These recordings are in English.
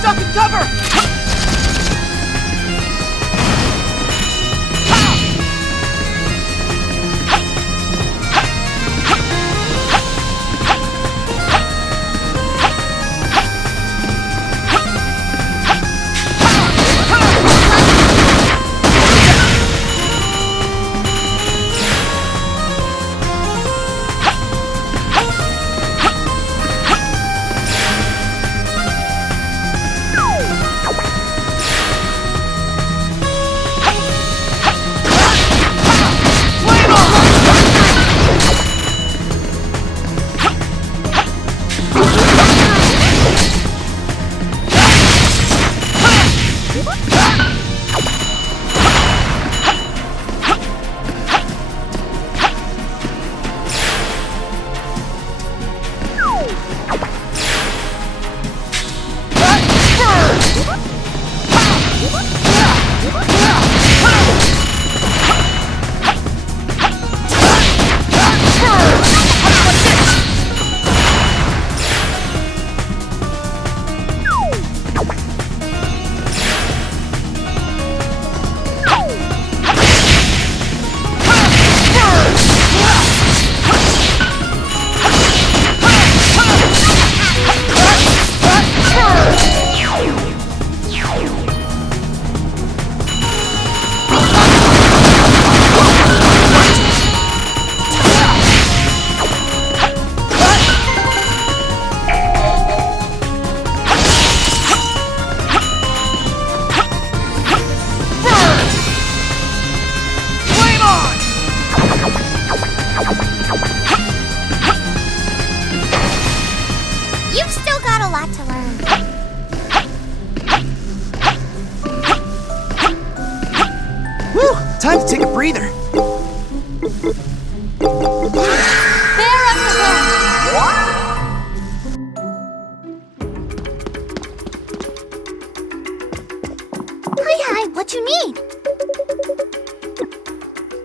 Stuck in cover! You've still got a lot to learn. Whew! Time to take a breather. Bear up the hill. Hi, what you need?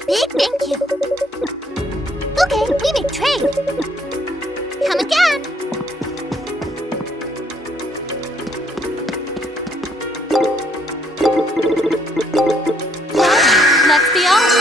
Big thank you. Okay, we make trade. Come again. Let's be honest.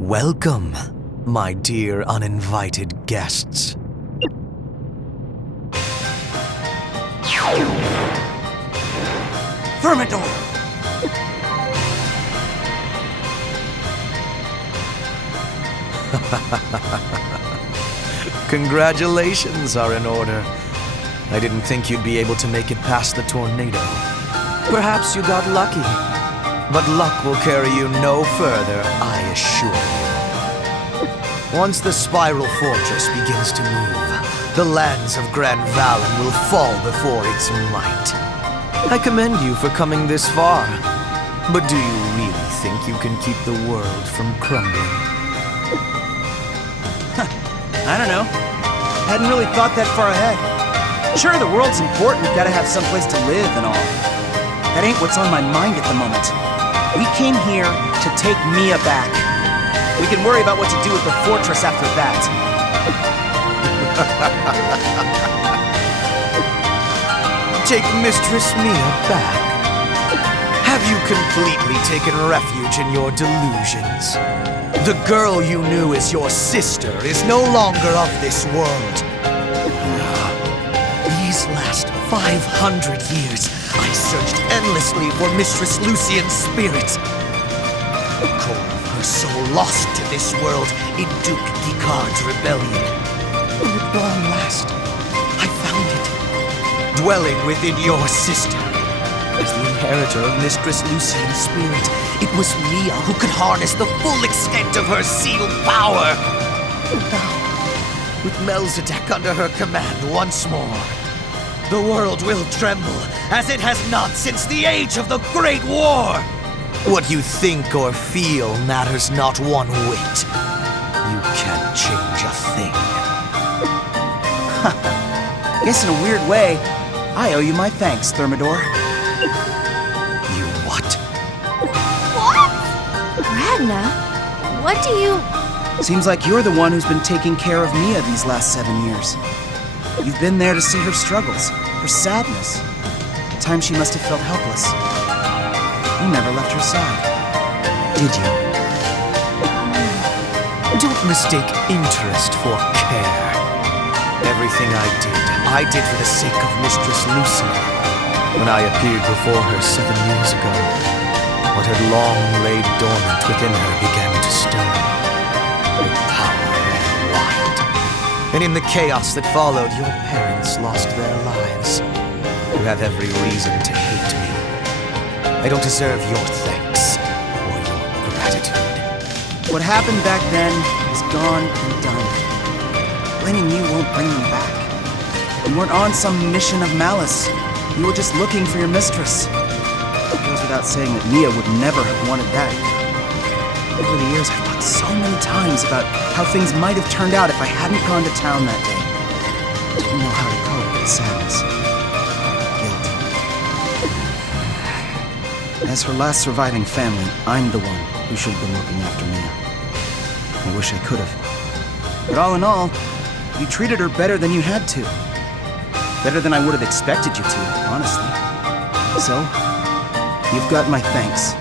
Welcome, my dear uninvited guests. Thermidor! Congratulations are in order. I didn't think you'd be able to make it past the tornado. Perhaps you got lucky. But luck will carry you no further, I assure you. Once the Spiral Fortress begins to move, the lands of Grand Vallon will fall before its might. I commend you for coming this far. But do you really think you can keep the world from crumbling? I don't know. Hadn't really thought that far ahead. Sure, the world's important, gotta have someplace to live and all. That ain't what's on my mind at the moment. We came here to take Mia back. We can worry about what to do with the fortress after that. Take Mistress Mia back? Have you completely taken refuge in your delusions? The girl you knew as your sister is no longer of this world. These last 500 years, I searched endlessly for Mistress Lucian's spirit. The core of her soul lost to this world in Duke Gicard's rebellion. And at long last, I found it, dwelling within your sister. As the inheritor of Mistress Lucian's spirit, it was Mia who could harness the full extent of her sealed power. And now, with Melzedek under her command once more, the world will tremble as it has not since the age of the Great War. What you think or feel matters not one whit. You can't change a thing. Guess in a weird way, I owe you my thanks, Thermidor. You what? What? Ragna, what do you... Seems like you're the one who's been taking care of Mia these last 7 years. You've been there to see her struggles, her sadness. The time she must have felt helpless. You never left her side, did you? Don't mistake interest for care. Everything I did for the sake of Mistress Lucian. When I appeared before her 7 years ago, what had long laid dormant within her began to stir. With power and wild. And in the chaos that followed, your parents lost their lives. You have every reason to hate me. I don't deserve your thanks or your gratitude. What happened back then is gone and done. Blaming you won't bring them back. You weren't on some mission of malice. You were just looking for your mistress. It goes without saying that Mia would never have wanted that. Over the years, I've thought so many times about how things might have turned out if I hadn't gone to town that day. I didn't know how to cope with the sadness. Guilt. As her last surviving family, I'm the one who should have been looking after Mia. I wish I could have. But all in all, you treated her better than you had to. Better than I would have expected you to, honestly. So, you've got my thanks,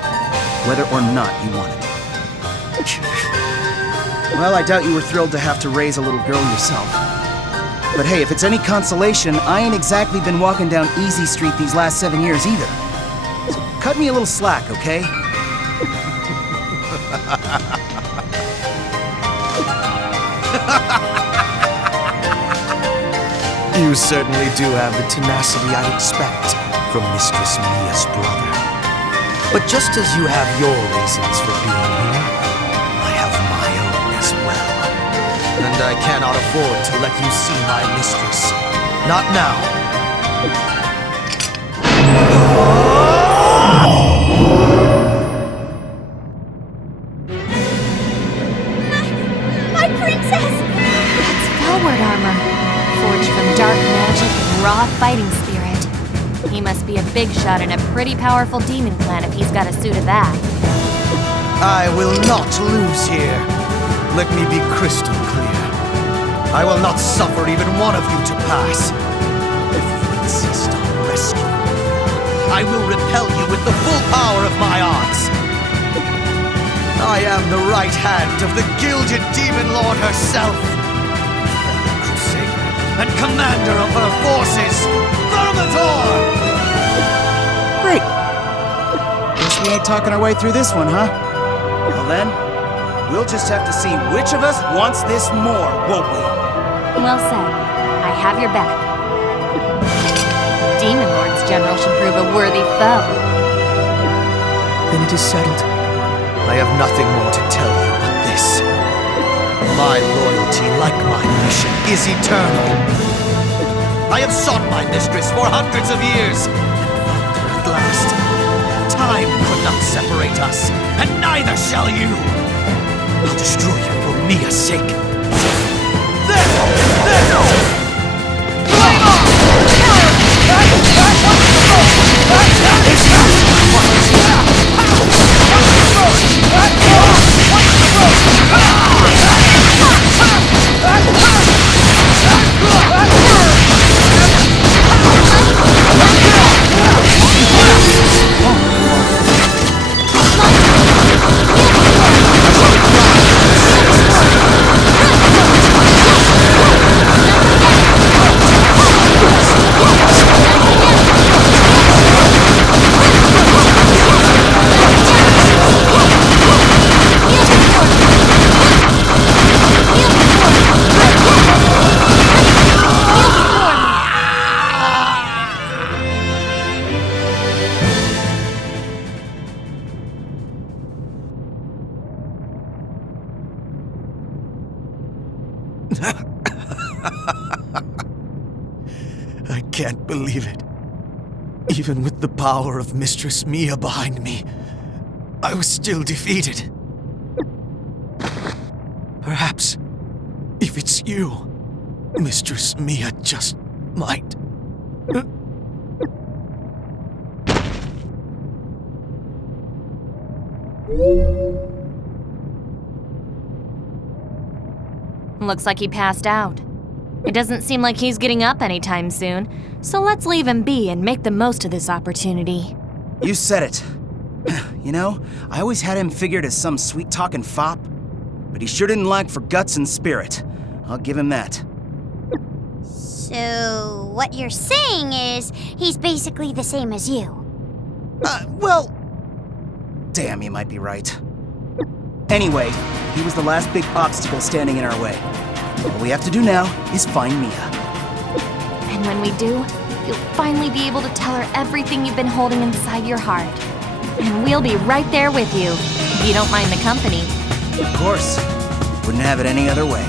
whether or not you want it. Well, I doubt you were thrilled to have to raise a little girl yourself. But hey, if it's any consolation, I ain't exactly been walking down Easy Street these last 7 years either. So cut me a little slack, okay? You certainly do have the tenacity I'd expect from Mistress Mia's brother. But just as you have your reasons for being here, I have my own as well. And I cannot afford to let you see my mistress. Not now. My princess! That's forward armor, forged from dark magic and raw fighting spirit. He must be a big shot in a pretty powerful demon clan if he's got a suit of that. I will not lose here. Let me be crystal clear. I will not suffer even one of you to pass. If you insist on rescuing me, I will repel you with the full power of my arts. I am the right hand of the gilded demon lord herself, fellow crusader and commander of her forces, Thermidor! Great. Guess we ain't talking our way through this one, huh? Well then, we'll just have to see which of us wants this more, won't we? Well said. I have your back. Demon Lord's general should prove a worthy foe. Then it is settled. I have nothing more to tell you but this. My loyalty, like my mission, is eternal. I have sought my mistress for hundreds of years, and found her at last. Time could not separate us, and neither shall you. I'll destroy you for Mia's sake. can't believe it. Even with the power of Mistress Mia behind me, I was still defeated. Perhaps, if it's you, Mistress Mia just might. Looks like he passed out. It doesn't seem like he's getting up anytime soon, so let's leave him be and make the most of this opportunity. You said it. You know, I always had him figured as some sweet-talking fop, but he sure didn't lack for guts and spirit. I'll give him that. So, what you're saying is he's basically the same as you. Well... Damn, you might be right. Anyway, he was the last big obstacle standing in our way. All we have to do now is find Mia. And when we do, you'll finally be able to tell her everything you've been holding inside your heart. And we'll be right there with you, if you don't mind the company. Of course. Wouldn't have it any other way.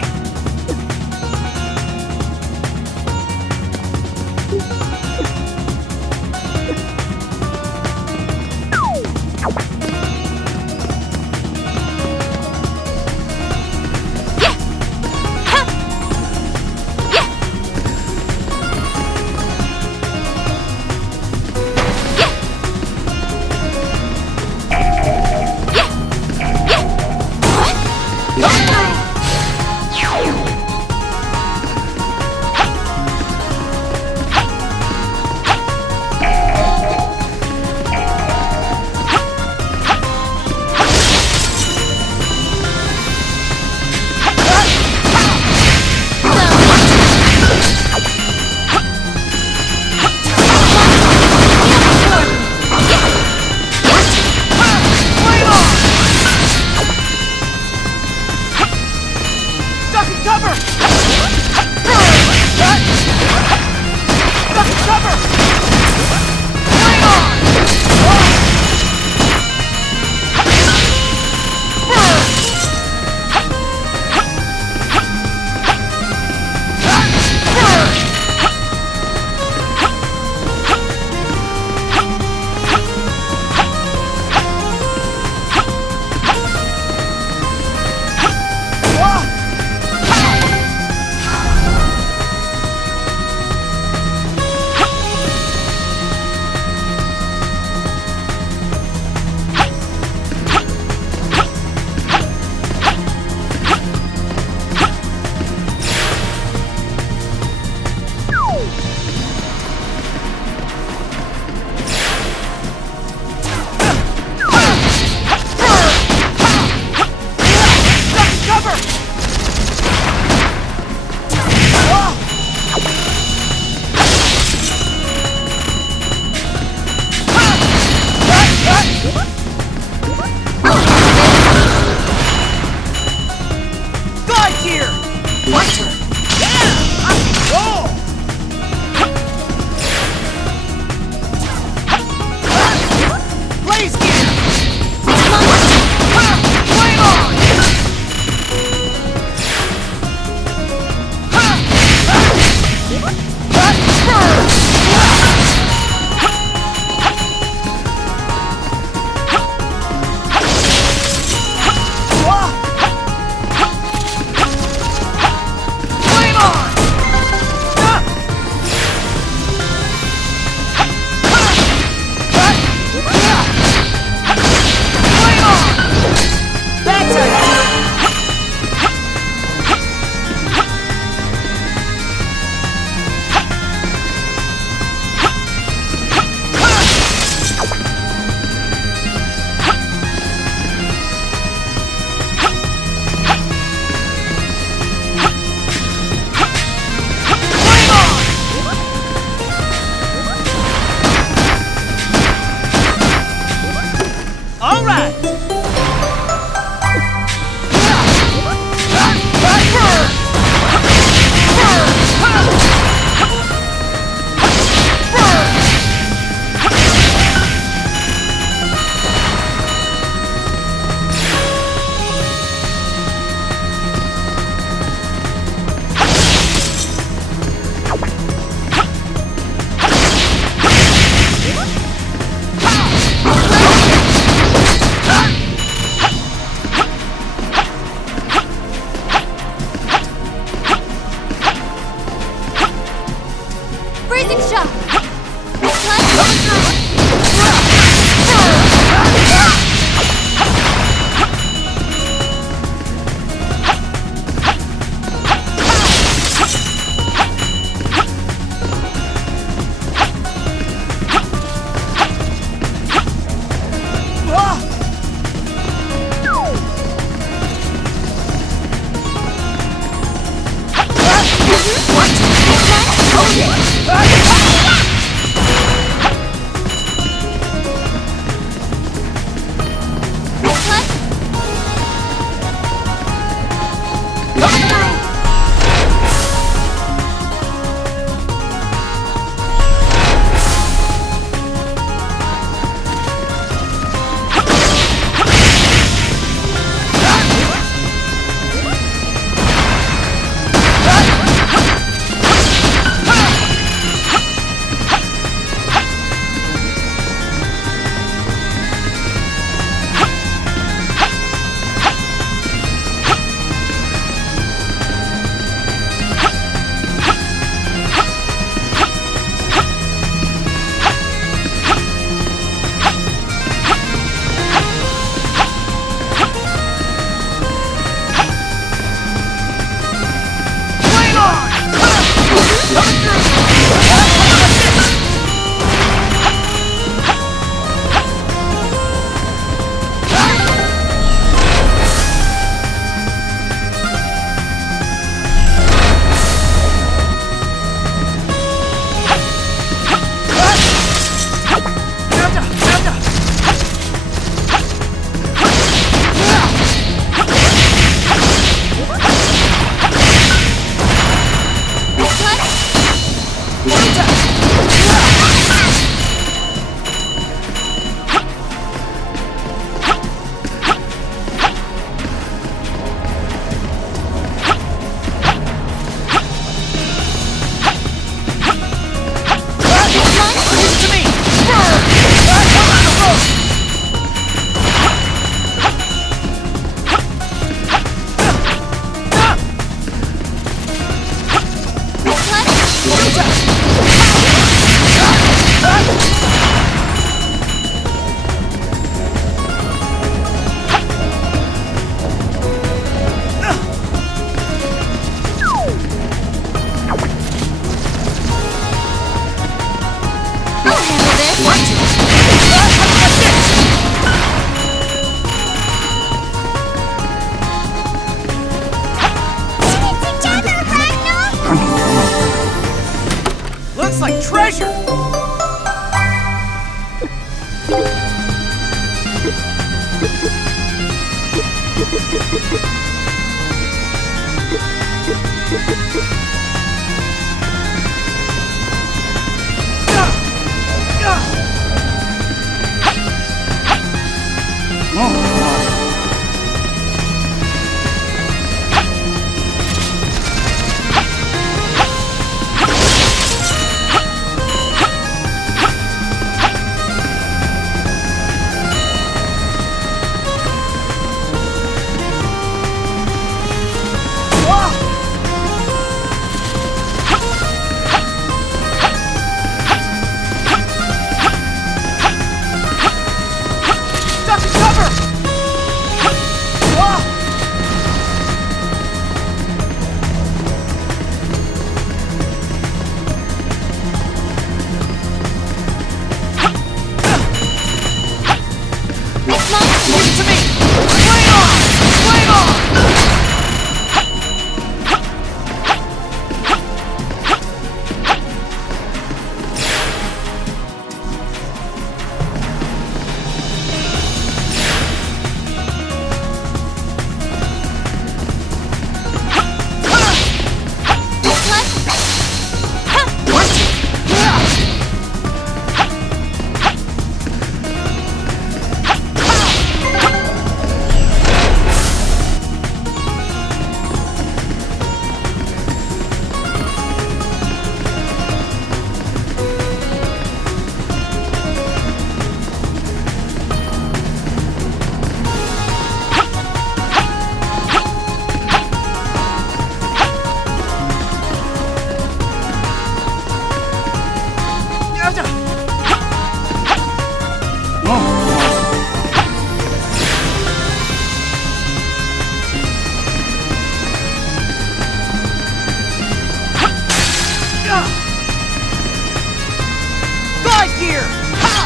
Glide gear! Ha!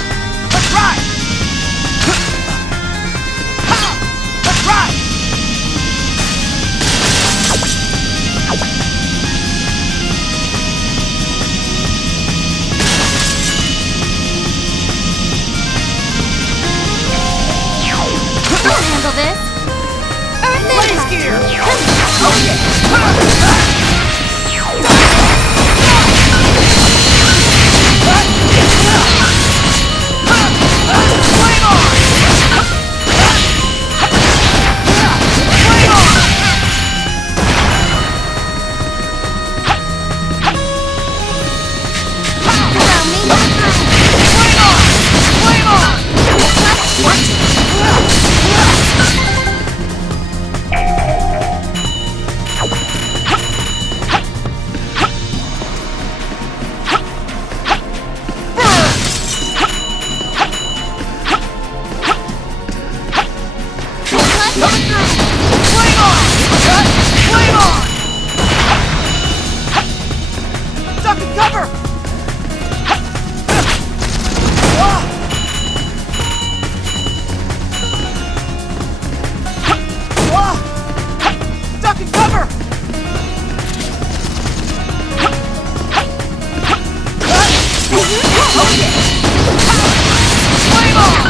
Let's ride! Ha! Let's ride! I'll handle this. Earth Blaze impact. gear! Oh yeah! Flame on! Flame on! Allow me. Flame on! Flame on! Flame on! Flame on! Duck and cover! Duck and cover! Flame on!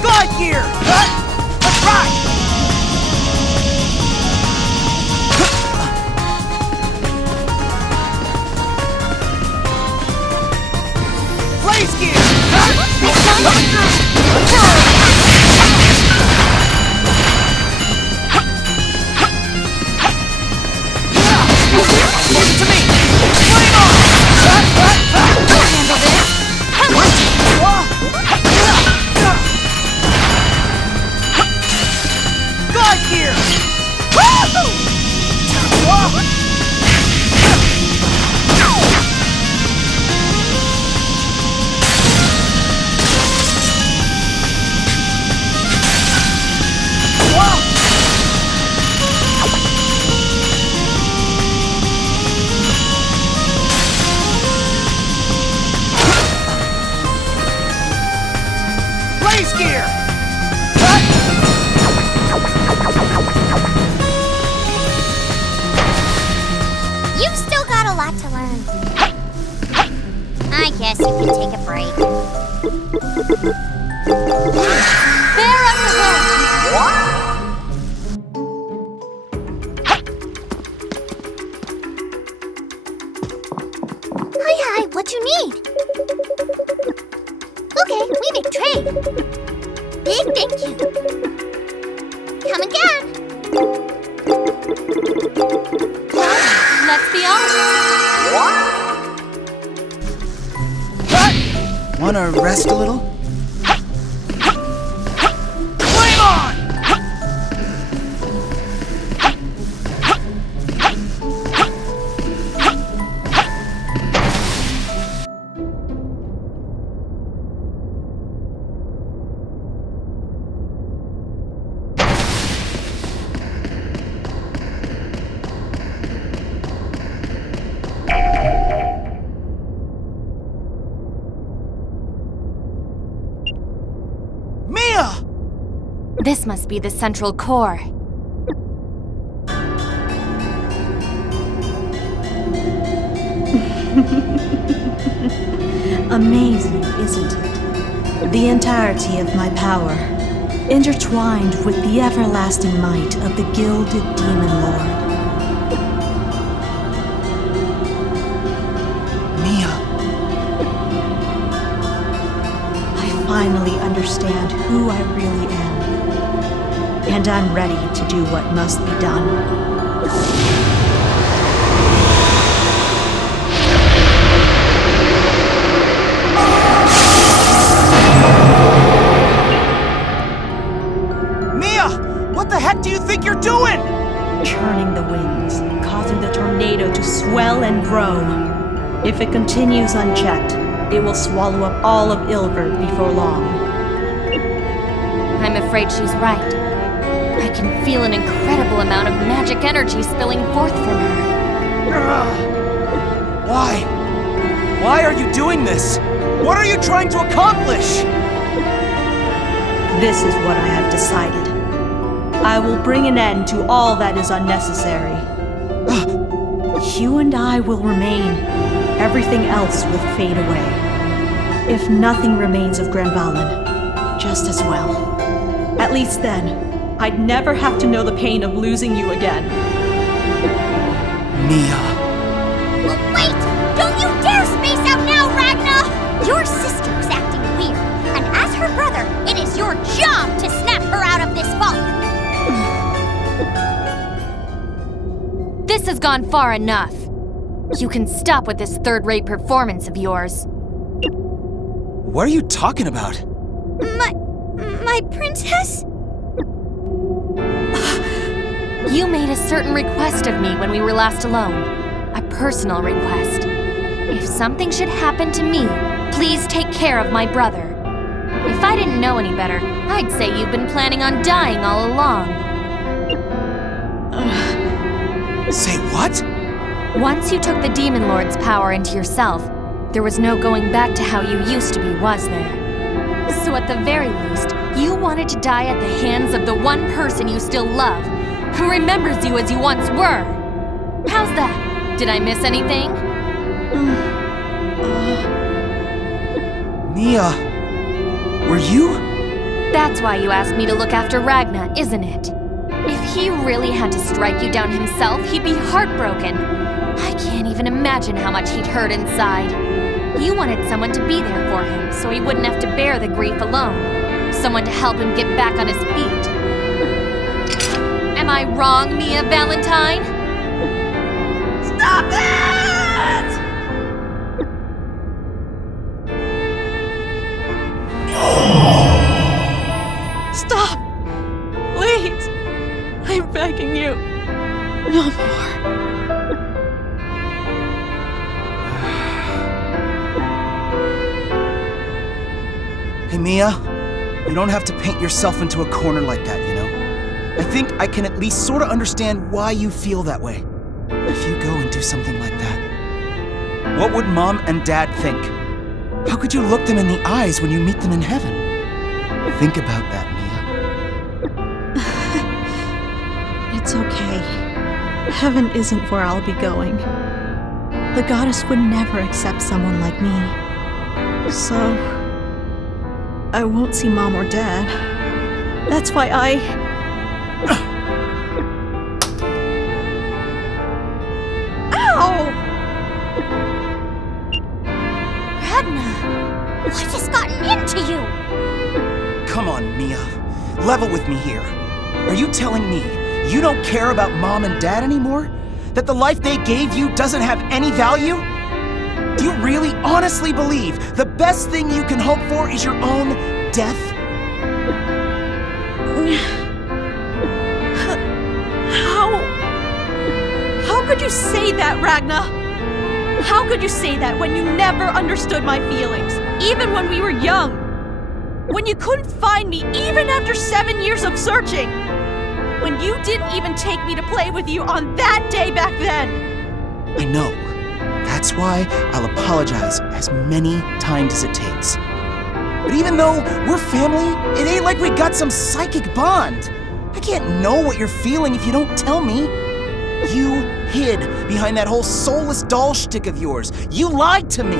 Glide gear! Let's ride! Blaze gear! Give it to me! Flame on! I'll handle this. Glide gear! Blaze gear! You've still got a lot to learn. I guess you can take a break. Bear up the road. Hi, what you need? Okay, we make trade. Big thank you. Come again. Let's be honest. Wanna rest a little? Flame on! This must be the central core. Amazing, isn't it? The entirety of my power, intertwined with the everlasting might of the Gilded Demon Lord. Mia. I finally understand who I really am. And I'm ready to do what must be done. Mia! What the heck do you think you're doing? Churning the winds, causing the tornado to swell and grow. If it continues unchecked, it will swallow up all of Ilvard before long. I'm afraid she's right. I can feel an incredible amount of magic energy spilling forth from her. Why? Why are you doing this? What are you trying to accomplish? This is what I have decided. I will bring an end to all that is unnecessary. You and I will remain. Everything else will fade away. If nothing remains of Granvalen, just as well. At least then, I'd never have to know the pain of losing you again. Mia. Wait! Don't you dare space out now, Ragna! Your sister is acting weird, and as her brother, it is your job to snap her out of this funk! This has gone far enough. You can stop with this third-rate performance of yours. What are you talking about? My princess? You made a certain request of me when we were last alone. A personal request. If something should happen to me, please take care of my brother. If I didn't know any better, I'd say you've been planning on dying all along. Say what? Once you took the Demon Lord's power into yourself, there was no going back to how you used to be, was there? So at the very least, you wanted to die at the hands of the one person you still love, who remembers you as you once were. How's that? Did I miss anything? Mia, were you? That's why you asked me to look after Ragna, isn't it? If he really had to strike you down himself, he'd be heartbroken. I can't even imagine how much he'd hurt inside. You wanted someone to be there for him, so he wouldn't have to bear the grief alone. Someone to help him get back on his feet. Am I wrong, Mia Valentine? Stop it! Stop! Please! I'm begging you. No more. Hey, Mia, you don't have to paint yourself into a corner like that, you know? I think I can at least sort of understand why you feel that way. If you go and do something like that, what would Mom and Dad think? How could you look them in the eyes when you meet them in heaven? Think about that, Mia. It's okay. Heaven isn't where I'll be going. The goddess would never accept someone like me. So, I won't see Mom or Dad. That's why Ow! Ragna, what has gotten into you? Come on, Mia. Level with me here. Are you telling me you don't care about Mom and Dad anymore? That the life they gave you doesn't have any value? Do you really honestly believe the best thing you can hope for is your own death? How could you say that, Ragna? How could you say that when you never understood my feelings, even when we were young? When you couldn't find me even after 7 years of searching? When you didn't even take me to play with you on that day back then? I know. That's why I'll apologize as many times as it takes. But even though we're family, it ain't like we got some psychic bond. I can't know what you're feeling if you don't tell me. You hid behind that whole soulless doll shtick of yours. You lied to me.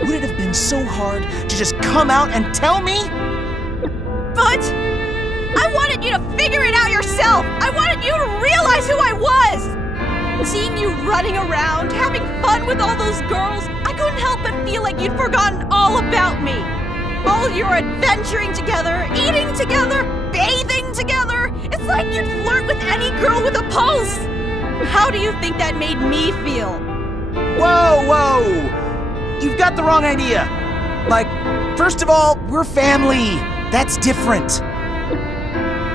Would it have been so hard to just come out and tell me? But I wanted you to figure it out yourself. I wanted you to realize who I was. Seeing you running around, having fun with all those girls, I couldn't help but feel like you'd forgotten all about me. All your adventuring together, eating together, bathing together. It's like you'd flirt with any girl with a pulse. How do you think that made me feel? Whoa! You've got the wrong idea. Like, first of all, we're family. That's different.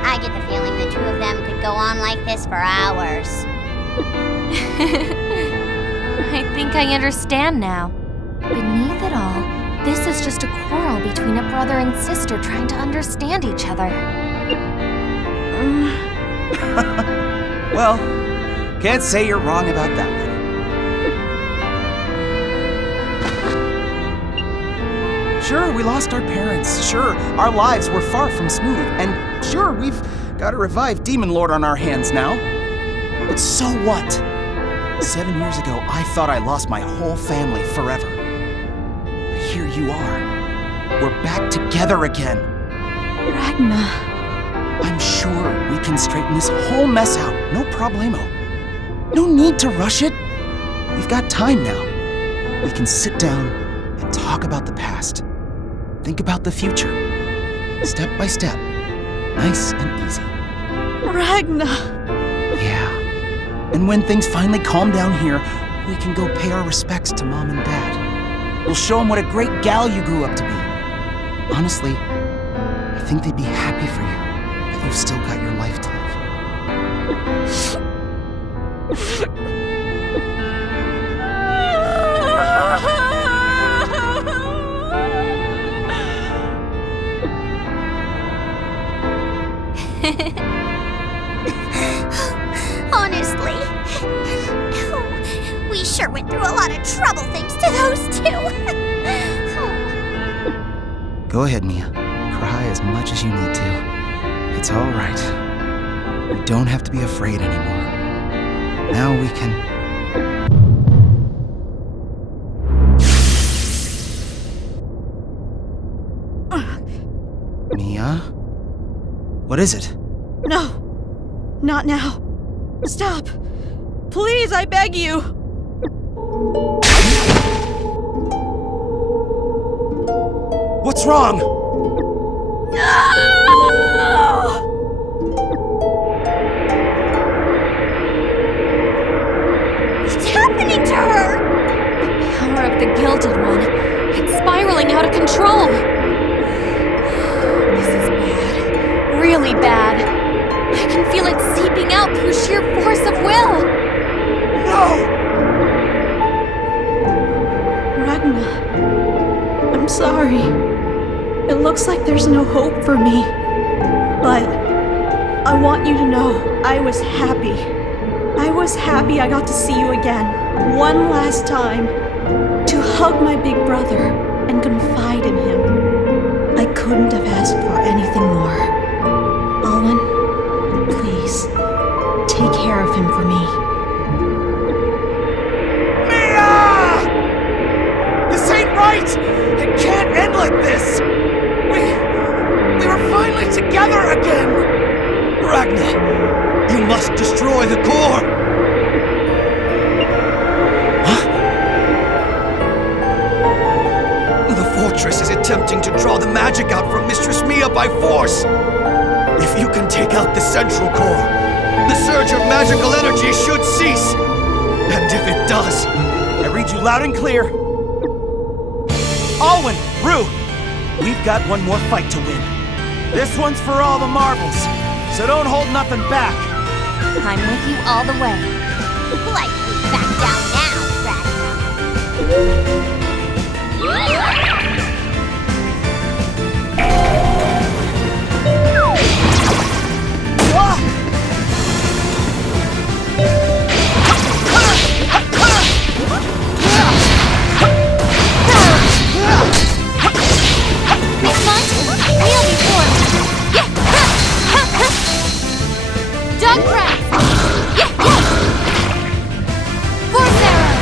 I I get the feeling the two of them could go on like this for hours. I think I understand now. Beneath it all, this is just a quarrel between a brother and sister trying to understand each other. Well, can't say you're wrong about that one. Sure, we lost our parents. Sure, our lives were far from smooth. And sure, we've got a revived demon lord on our hands now. But so what? 7 years ago, I thought I lost my whole family forever. But here you are. We're back together again. Ragna. I'm sure we can straighten this whole mess out, no problemo. No need to rush it. We've got time now. We can sit down and talk about the past. Think about the future. Step by step. Nice and easy. Ragna. Yeah. And when things finally calm down here, we can go pay our respects to Mom and Dad. We'll show them what a great gal you grew up to be. Honestly, I think they'd be happy for you. You've still got your life to Honestly, we sure went through a lot of trouble thanks to those two. Go ahead, Mia. Cry as much as you need to. It's all right. We don't have to be afraid anymore. Now we can... Mia? What is it? No. Not now. Stop. Please, I beg you. What's wrong? No! What's happening to her? The power of the Gilded One. It's spiraling out of control. This is bad. Really bad. I can feel it seeping out through sheer force of will. No! Ragna, I'm sorry. It looks like there's no hope for me. But I want you to know I was happy. I was happy I got to see you again, one last time. To hug my big brother and confide in him. I couldn't have asked for anything more. Alwyn, please, take care of him for me. Mia! This ain't right! It can't end like this! We were finally together again! Ragna, you must destroy the core! Huh? The fortress is attempting to draw the magic out from Mistress Mia by force! If you can take out the central core, the surge of magical energy should cease! And if it does, I read you loud and clear. Alwyn, Rue, we've got one more fight to win. This one's for all the marbles, so don't hold nothing back. I'm with you all the way. Like we back down now, Ragna. Dog press! Force arrow!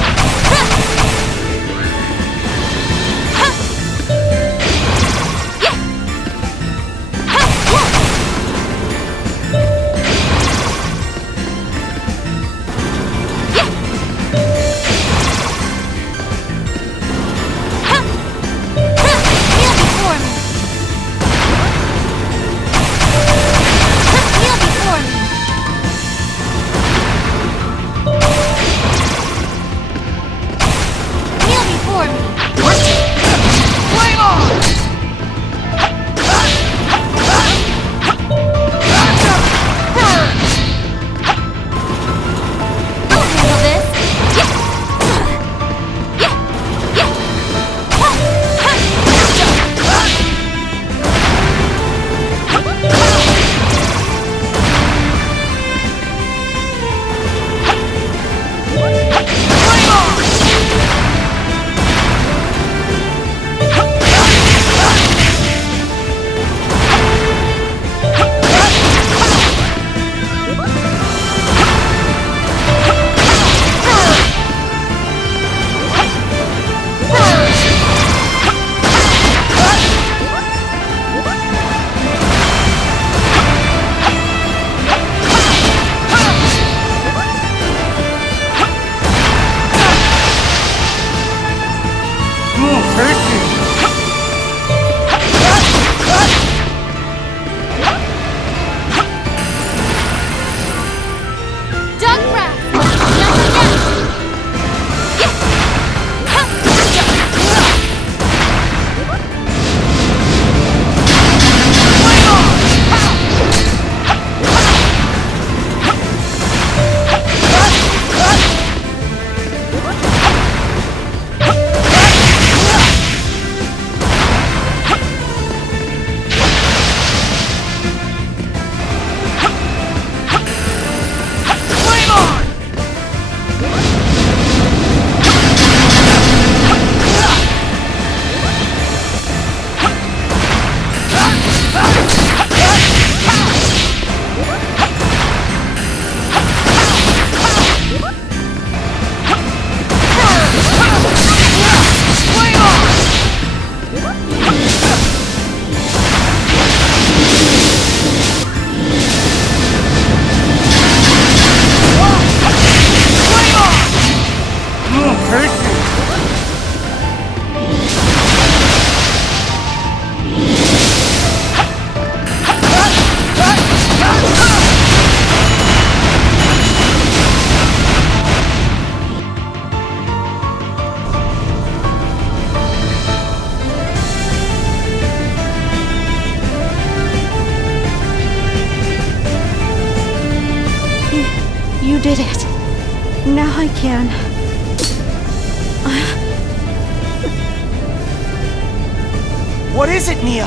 did it. Now I can. What is it, Nia?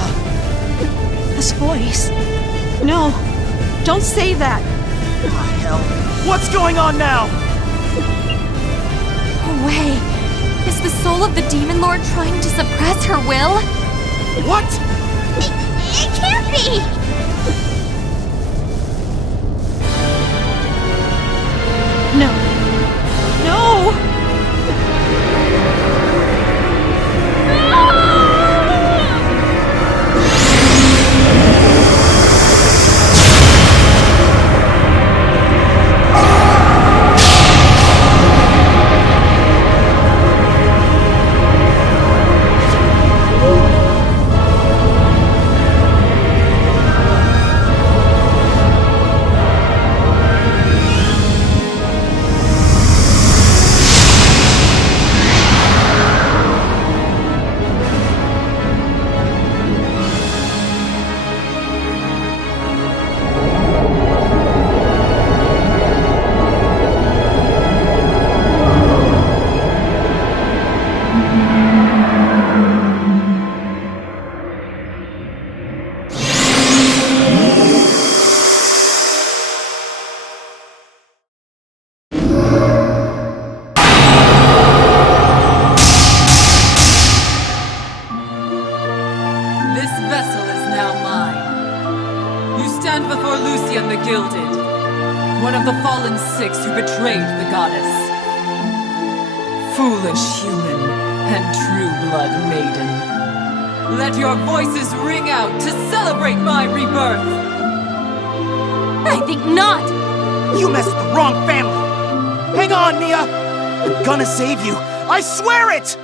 This voice. No, don't say that. Oh, hell. What's going on now? No way. Is the soul of the Demon Lord trying to suppress her will? What? It can't be! No. No! This vessel is now mine. You stand before Lucian the Gilded, one of the fallen six who betrayed the goddess. Foolish human and true blood maiden. Let your voices ring out to celebrate my rebirth! I think not! You messed with the wrong family! Hang on, Nia! I'm gonna save you! I swear it!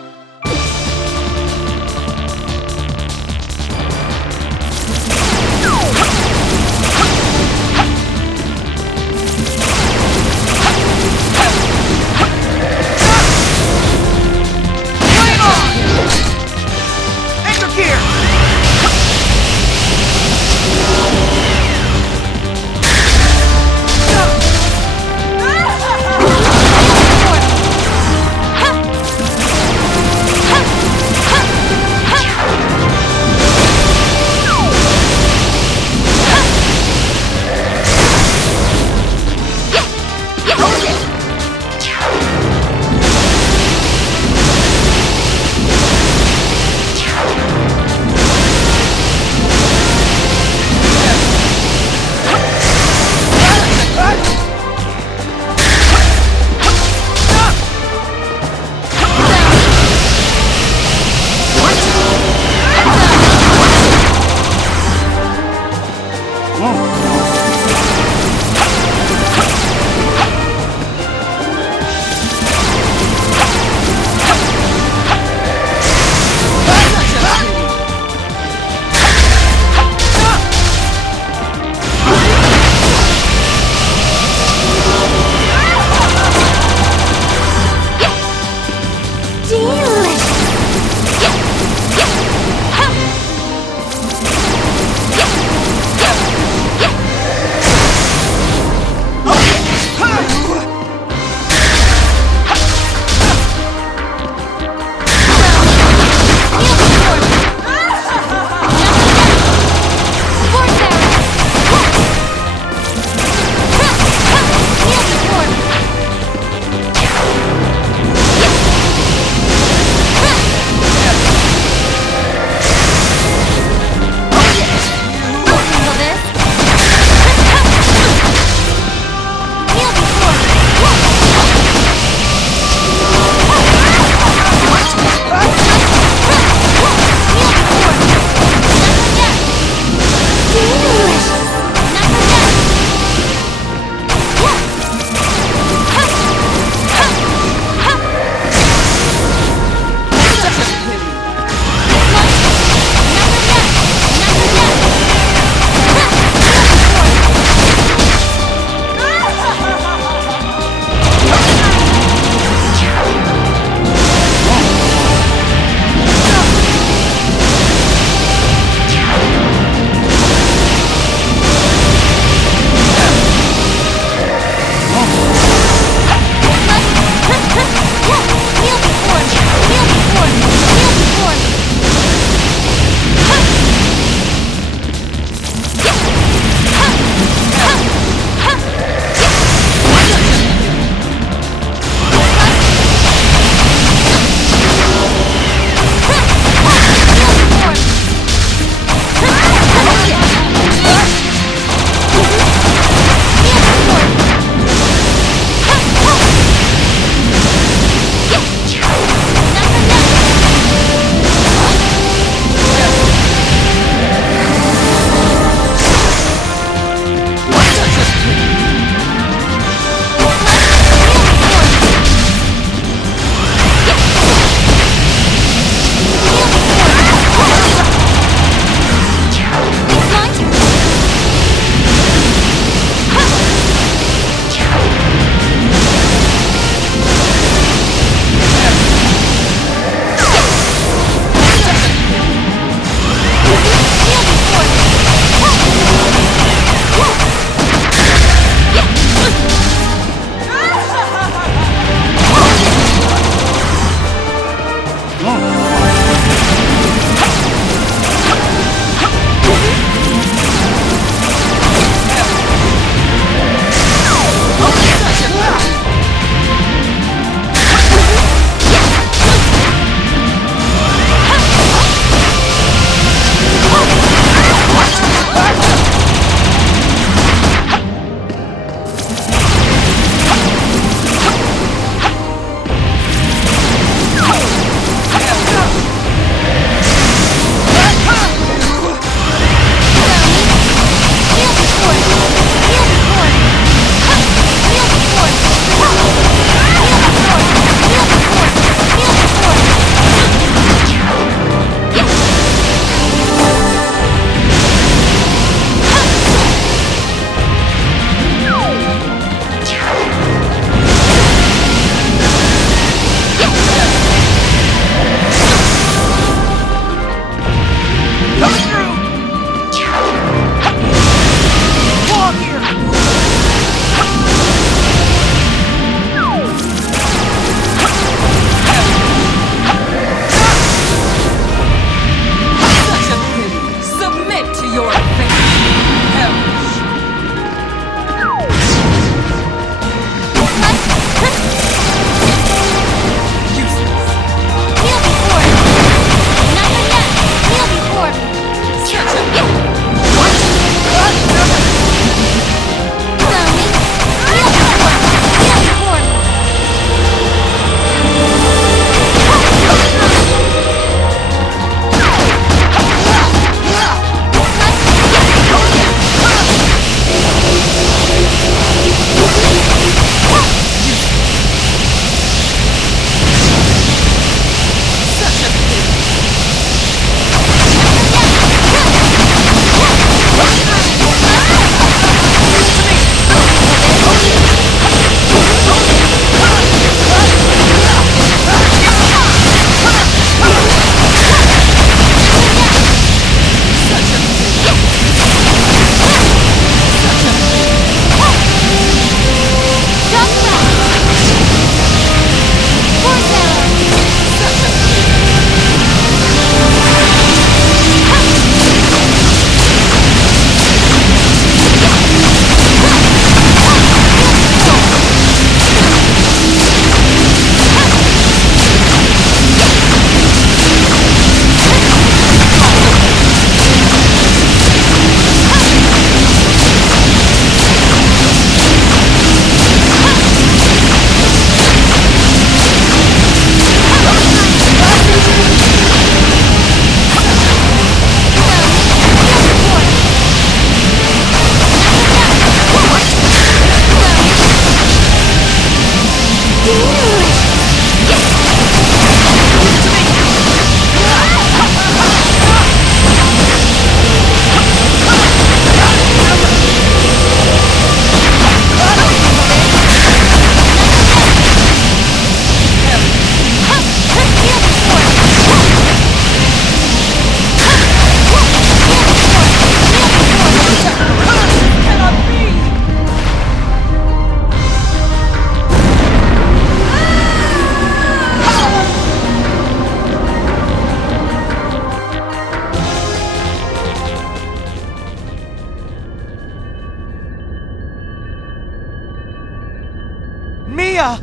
Mia!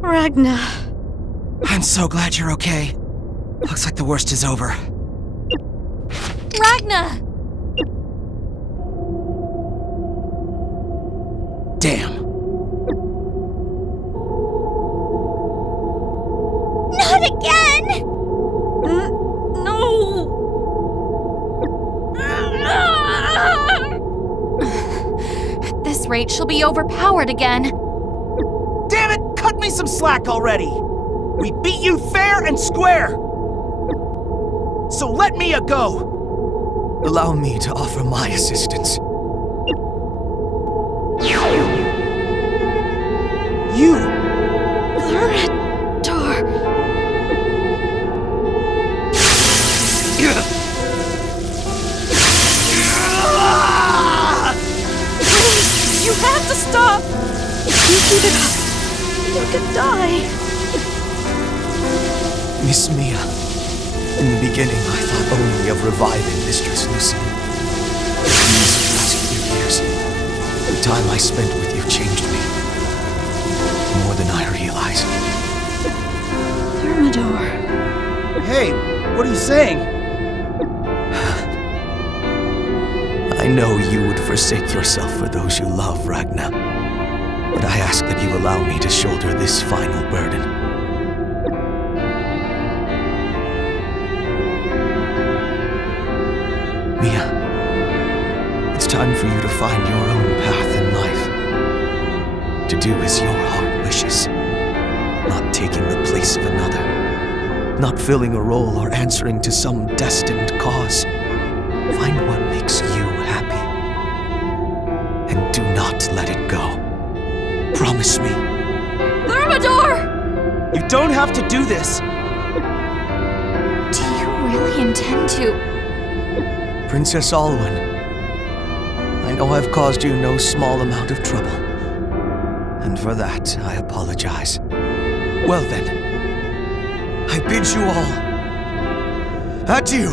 Ragna. I'm so glad you're okay. Looks like the worst is over. Ragna! Damn. Not again! No! At this rate, she'll be overpowered again. Damn it! Cut me some slack already! We beat you fair and square! So let Mia go! Allow me to offer my assistance. You! Thermidor! You have to stop! If you keep it up, you could die. Miss Mia, in the beginning I thought only of reviving Mistress Lucian. These past few years, the time I spent with you changed me. More than I realized. Thermidor. Hey, what are you saying? I know you would forsake yourself for those you love, Ragna. But I ask that you allow me to shoulder this final burden. Mia, it's time for you to find your own path in life. To do as your heart wishes. Not taking the place of another. Not filling a role or answering to some destined cause. Find what makes you happy. And do not let it go. Promise me. Thermidor! You don't have to do this! Do you really intend to? Princess Alwyn, I know I've caused you no small amount of trouble. And for that, I apologize. Well then, I bid you all adieu.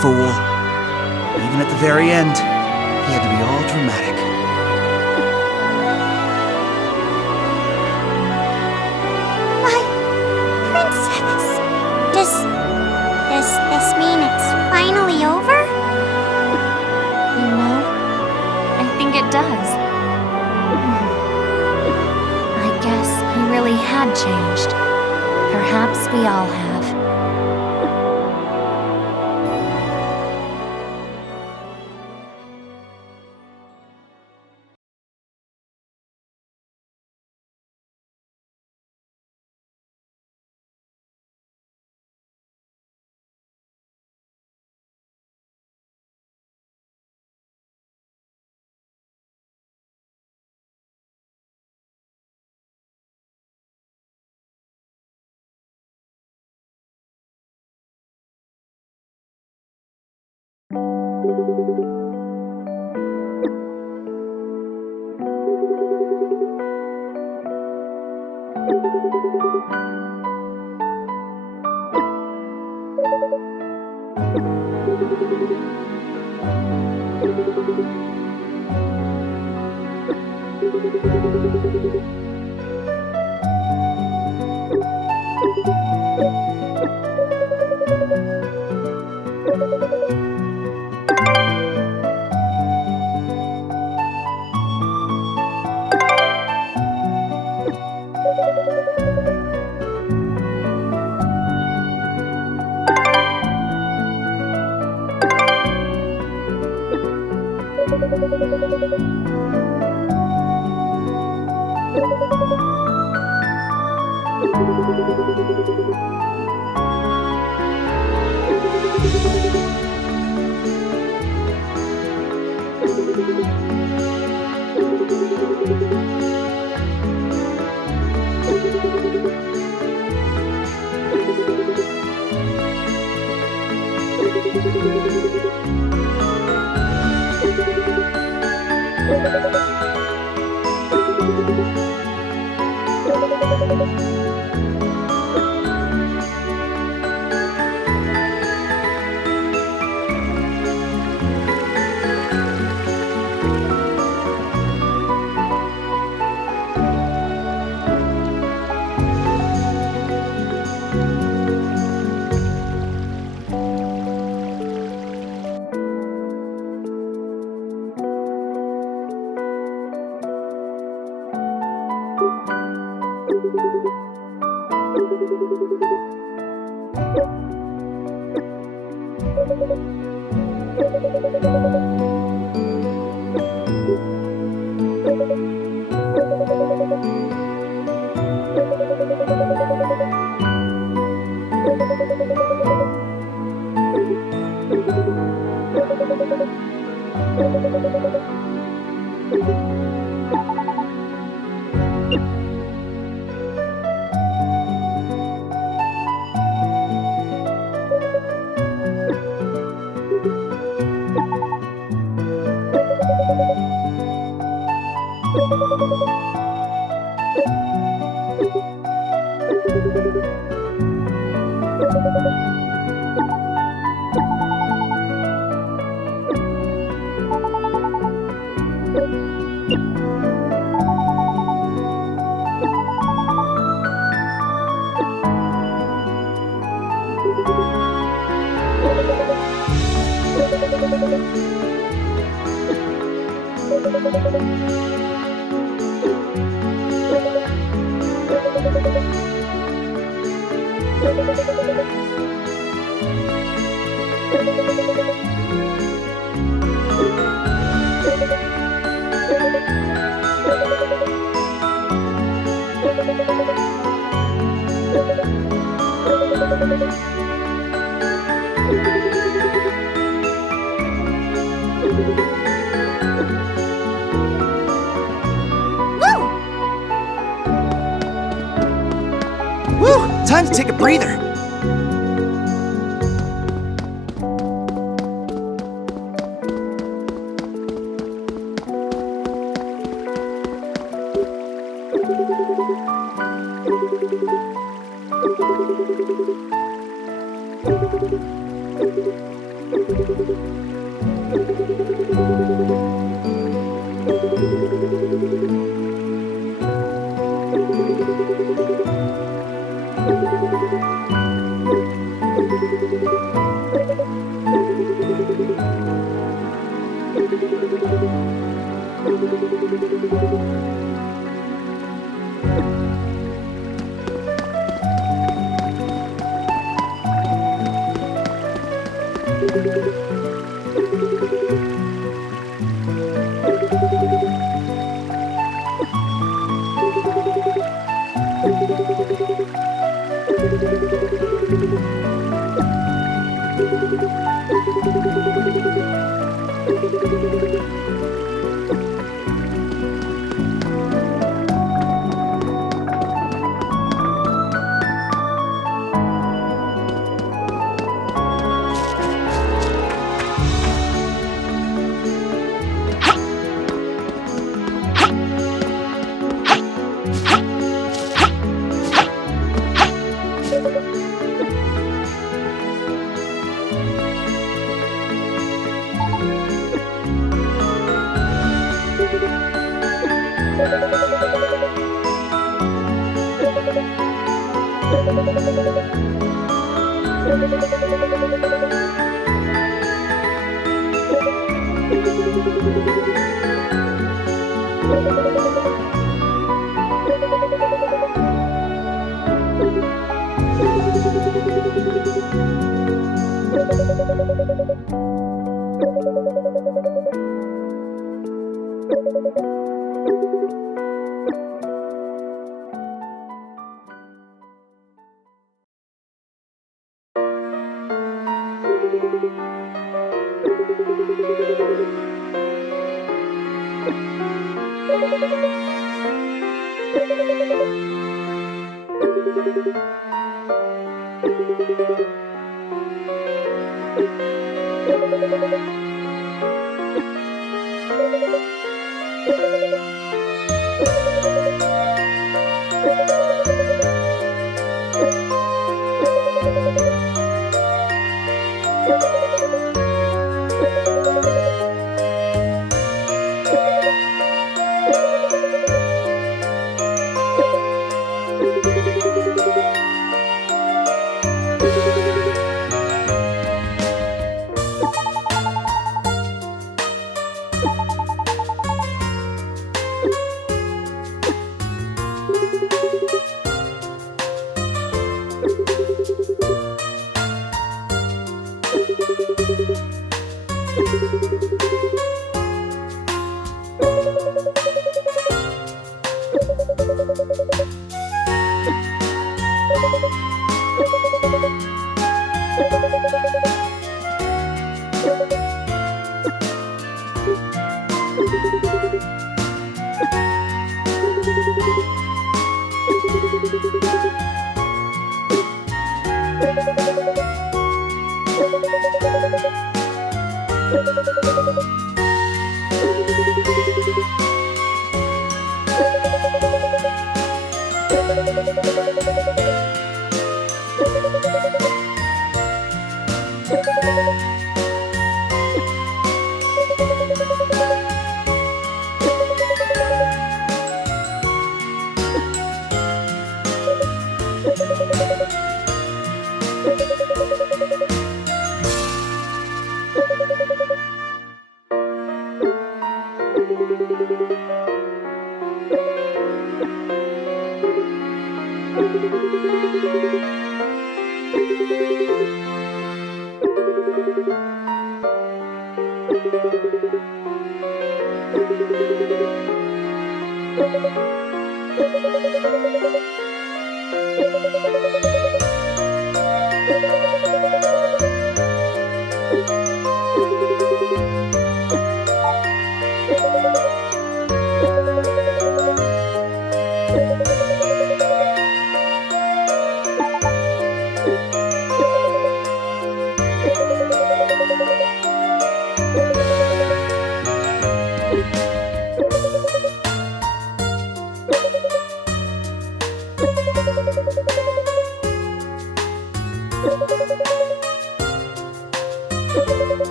fool. Even at the very end, he had to be all dramatic. My princess. Does this mean it's finally over? You know, I think it does. I guess he really had changed. Perhaps we all have. Woo! Time to take a breather.